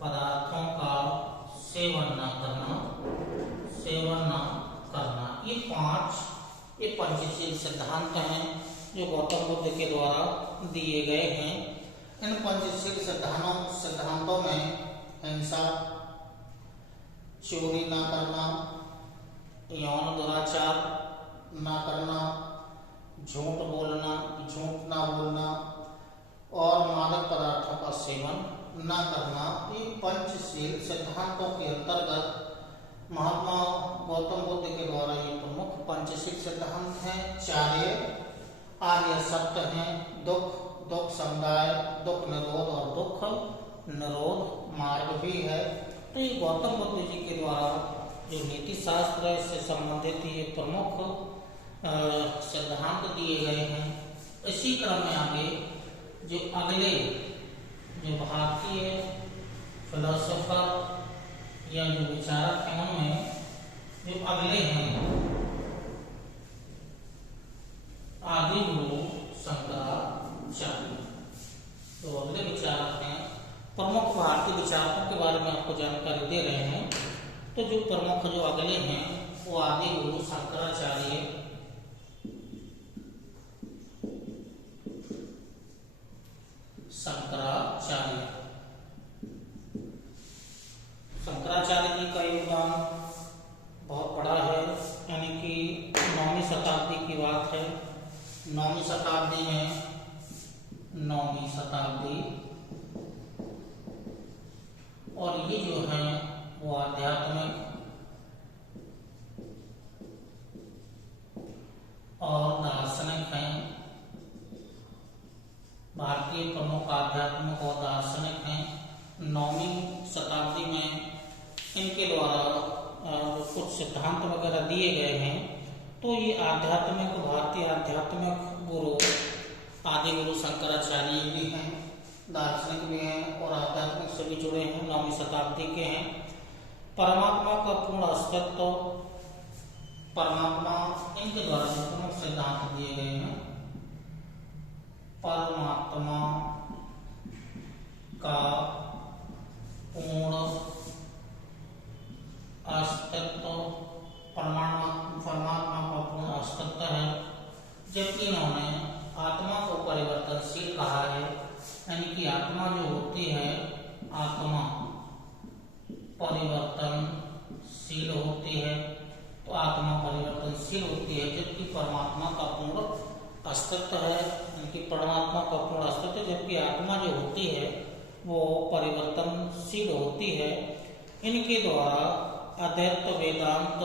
पदार्थों का सेवन न करना, सेवन न करना। ये 5 ये पंचशील सिद्धांत हैं जो गौतम बुद्ध के द्वारा दिए गए हैं। इन पंचशील सिद्धांतों में हिंसा, चोरी न करना, यौन दुराचार न करना, झूठ बोलना, झूठ ना बोलना और मादक पदार्थों का सेवन न करना, ये पंचशील सिद्धांतों के अंतर्गत महात्मा गौतम बुद्ध के द्वारा ये प्रमुख पंचशील सिद्धांत हैं। 4 आर्य सत्य हैं, दुख, दुख समुदाय, दुख निरोध और दुख निरोध मार्ग भी है। तो ये गौतम बुद्ध जी के द्वारा जो नीति शास्त्र है इससे संबंधित ये प्रमुख सिद्धांत दिए गए हैं। इसी क्रम में आगे जो अगले जो भारतीय फिलोसोफर या जो विचारक हैं उनमें जो अगले हैं आदि गुरु शंकराचार्य। तो अगले विचारक हैं, प्रमुख भारतीय विचारकों के बारे में आपको जानकारी दे रहे हैं। तो जो प्रमुख जो अगले हैं वो आदि गुरु शंकराचार्य, शंकराचार्य। शंकराचार्य जी का योगदान बहुत बड़ा है, यानी कि 9वीं शताब्दी की बात है। 9वीं शताब्दी में 9वीं शताब्दी और ये जो है वो आध्यात्मिक और दार्शनिक हैं। भारतीय प्रमुख आध्यात्मिक और दार्शनिक हैं। 9वीं शताब्दी में इनके द्वारा जो कुछ सिद्धांत वगैरह दिए गए हैं तो ये आध्यात्मिक भारतीय आध्यात्मिक गुरु आदि गुरु शंकराचार्य भी हैं, दार्शनिक भी हैं और आध्यात्मिक से भी जुड़े हैं, 9वीं शताब्दी के हैं। परमात्मा का पूर्ण अस्तित्व, परमात्मा इनके द्वारा जो प्रमुख सिद्धांत दिए गए हैं, परमात्मा का पूर्ण अस्तित्व, परमात्मा का पूर्ण अस्तित्व है। जबकि इन्होंने आत्मा को परिवर्तनशील कहा है, यानी कि आत्मा जो होती है आत्मा परिवर्तनशील होती है। तो आत्मा परिवर्तनशील होती है जबकि परमात्मा का पूर्ण अस्तित्व है, यानी कि परमात्मा का पूर्ण अस्तित्व, जबकि आत्मा जो होती है वो परिवर्तनशील होती है। इनके द्वारा अद्वैत वेदांत,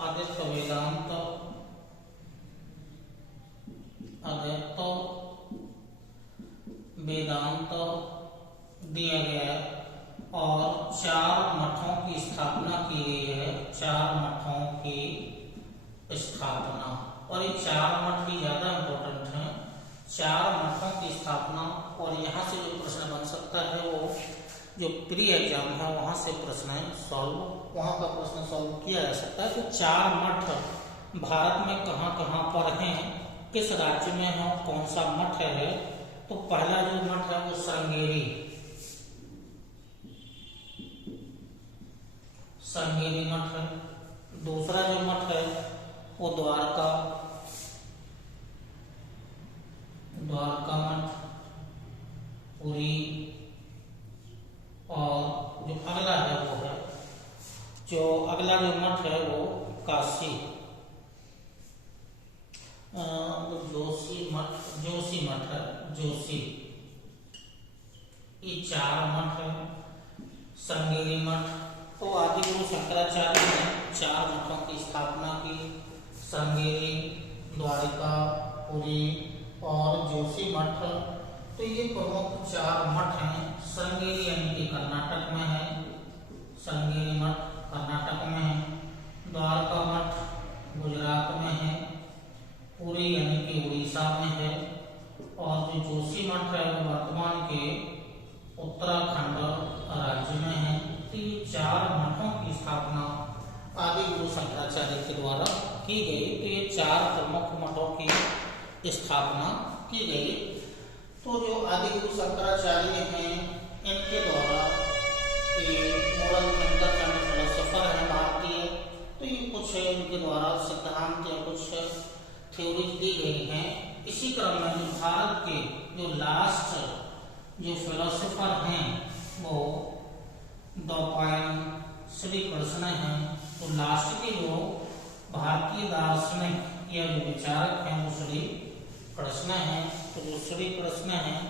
अद्वैत वेदांत, अद्वैत वेदांत दिया गया है और 4 मठों की स्थापना की गई है। 4 मठों की स्थापना, और ये 4 मठ ही ज्यादा इम्पोर्टेंट है। 4 मठों की स्थापना, और यहाँ से जो प्रश्न बन सकता है वो जो प्री एग्जाम है वहाँ से प्रश्न सॉल्व, वहाँ का प्रश्न सॉल्व किया जा सकता है। तो 4 मठ भारत में कहाँ कहाँ पर हैं, किस राज्य में है, कौन सा मठ है। तो पहला जो मठ है वो श्रृंगेरी, श्रृंगेरी मठ है। दूसरा जो मठ है वो द्वारका, द्वारका मठ, पुरी, और जो अगला है वो है जो अगला जो मठ है वो काशी जोशी मठ है, जोशी। ये 4 मठ है। श्रृंगेरी मठ, तो आदि गुरु शंकराचार्य ने 4 मठों की स्थापना की, श्रृंगेरी, द्वारिका, पुरी और जोशी मठ। तो ये प्रमुख 4 मठ हैं। श्रृंगेरी यानी कि कर्नाटक में है, श्रृंगेरी मठ कर्नाटक में है। द्वारका मठ गुजरात में है। पुरी यानी कि उड़ीसा में है। और जो जोशी मठ है वो वर्तमान के उत्तराखंड राज्य में है। तो ये 4 मठों की स्थापना आदि गुरु शंकराचार्य के द्वारा की गई। तो ये 4 प्रमुख मठों की स्थापना की गई। तो जो आदि गुरु शंकराचार्य हैं इनके द्वारा मोरल थिंकर एंड फिलोसोफर है भारतीय। तो ये कुछ इनके द्वारा सिद्धांत या कुछ थ्योरीज दी गई हैं। इसी क्रम में जो भारत के जो लास्ट जो फिलोसोफर हैं वो द्वैपायन श्री कृष्ण हैं। तो लास्ट के जो भारतीय दार्शनिक या जो विचारक हैं वो श्री कृष्ण हैं। तो जो श्री कृष्ण हैं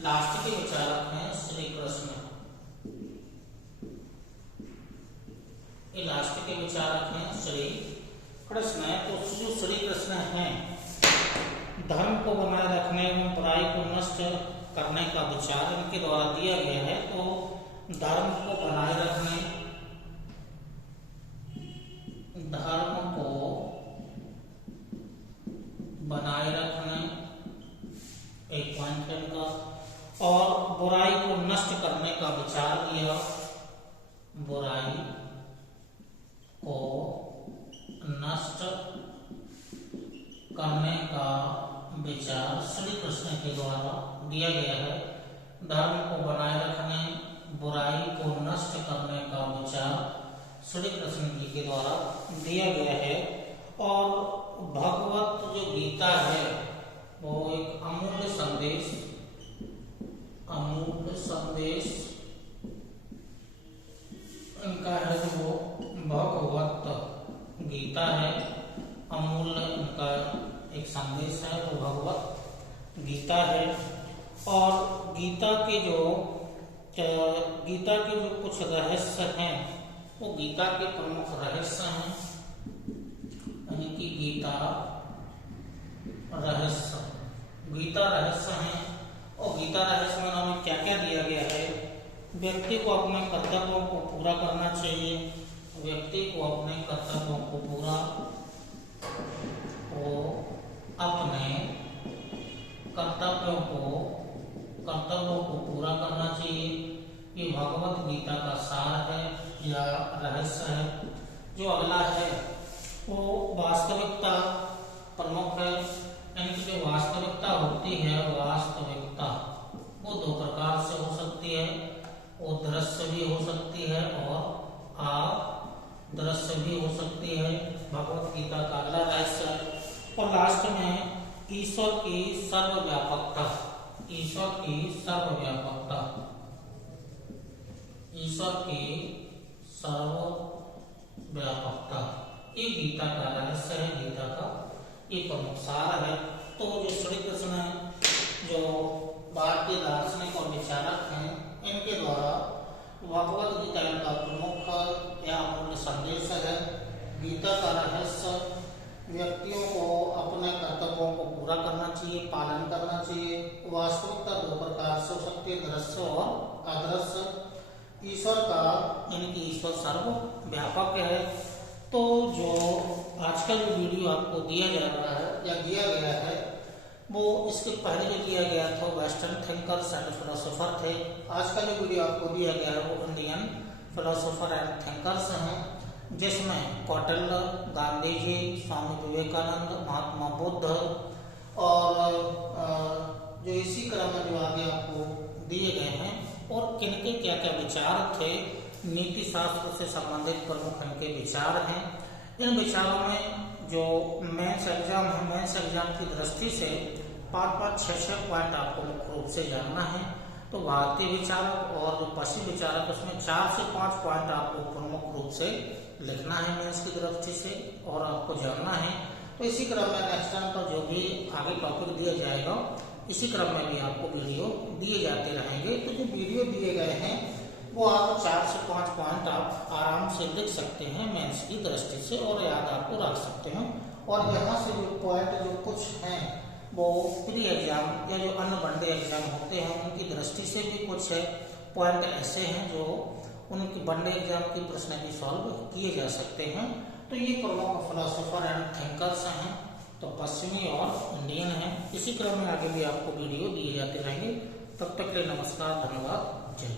लास्ट के विचारक हैं श्री कृष्ण, ये लास्ट के विचारक हैं श्री कृष्ण है। तो जो श्री कृष्ण हैं धर्म को बनाए रखने एवं बुराई को नष्ट करने का विचार इनके द्वारा दिया गया है। तो धर्म को बनाए रखने, धर्म को बनाए रखने एक पॉइंट है इनका, और बुराई को नष्ट करने का विचार दिया, बुराई को नष्ट करने का विचार श्री कृष्ण के द्वारा दिया गया है। धर्म को बनाए रखने, बुराई को नष्ट करने का विचार श्री कृष्ण जी के द्वारा दिया गया है। और भगवत जो गीता है वो एक अमूल्य संदेश इनका है। जो भगवत गीता है अमूल्य इनका एक संदेश है, वो भगवत गीता है। और गीता के जो कुछ रहस्य हैं वो गीता के प्रमुख रहस्य हैं, यानी कि गीता रहस्य हैं। और गीता रहस्य में हमें क्या क्या दिया गया है? व्यक्ति को अपने कर्तव्यों को पूरा करना चाहिए, व्यक्ति को अपने कर्तव्यों को पूरा करना चाहिए। ये भगवत गीता का सार है या रहस्य है। जो अगला है वो वास्तविकता प्रमुख है, यानी कि जो वास्तविकता होती है, वास्तविकता वो 2 प्रकार से हो सकती है। वो दृश्य भी हो सकती है और अदृश्य भी हो सकती है। भगवत गीता का अगला रहस्य। और लास्ट में ईश्वर की सर्वव्यापकता, ईश्वर की सर्वव्यापकता, ईश्वर की सर्वव्यापकता, ये गीता का रहस्य है, गीता का ये प्रमुख सार है। तो जो श्री कृष्ण है, जो भारतीय दार्शनिक और विचारक हैं, इनके द्वारा भगवत गीता का प्रमुख या अमूल्य संदेश है। गीता का रहस्य व्यक्तियों को अपने कर्तव्यों को पूरा करना चाहिए, पालन करना चाहिए। वास्तविकता 2 प्रकार से हो सकती है, दृश्य और अदृश्य। ईश्वर का यानी कि ईश्वर सर्वव्यापक है। तो जो आज का जो वीडियो आपको दिया जा रहा है या दिया गया है वो इसके पहले जो दिया गया था वेस्टर्न थिंकर्स एंड फिलोसोफर थे। आज का जो वीडियो आपको दिया गया है वो इंडियन फिलोसोफर एंड थिंकर्स हैं, जिसमें कौटिल्य, गांधी जी, स्वामी विवेकानंद, महात्मा बुद्ध और जो इसी क्रम में जो आगे आपको दिए गए हैं और किनके क्या क्या विचार थे, नीति शास्त्र से संबंधित प्रमुख इनके विचार हैं। इन विचारों में जो मेंस एग्जाम है, मेंस एग्जाम की दृष्टि से 5-5, 6-6 पॉइंट आपको मुख्य रूप से जानना है। तो भारतीय विचारक और जो पश्चिमी विचारक, उसमें 4 से 5 पॉइंट आपको प्रमुख रूप से लिखना है मेंस की दृष्टि से और आपको जानना है। तो इसी क्रम में नेक्स्ट टाइम पर जो भी आगे टॉपिक दिया जाएगा, इसी क्रम में भी आपको वीडियो दिए जाते रहेंगे। तो जो वीडियो दिए गए हैं वो आप 4 से 5 पॉइंट आप आराम से लिख सकते हैं मेंस की दृष्टि से और याद आपको रख सकते हैं। और यहाँ से जो पॉइंट जो कुछ हैं वो प्री एग्जाम या जो अन्य वनडे एग्जाम होते हैं उनकी दृष्टि से भी कुछ पॉइंट ऐसे हैं जो उनकी वनडे एग्जाम की प्रश्न भी सॉल्व किए जा सकते हैं। तो ये प्रमुख फिलोसोफर एंड थिंकर्स हैं, तो पश्चिमी और इंडियन हैं। इसी क्रम में आगे भी आपको वीडियो दिए जाते रहेंगे। तब तक के लिए नमस्कार, धन्यवाद, जय।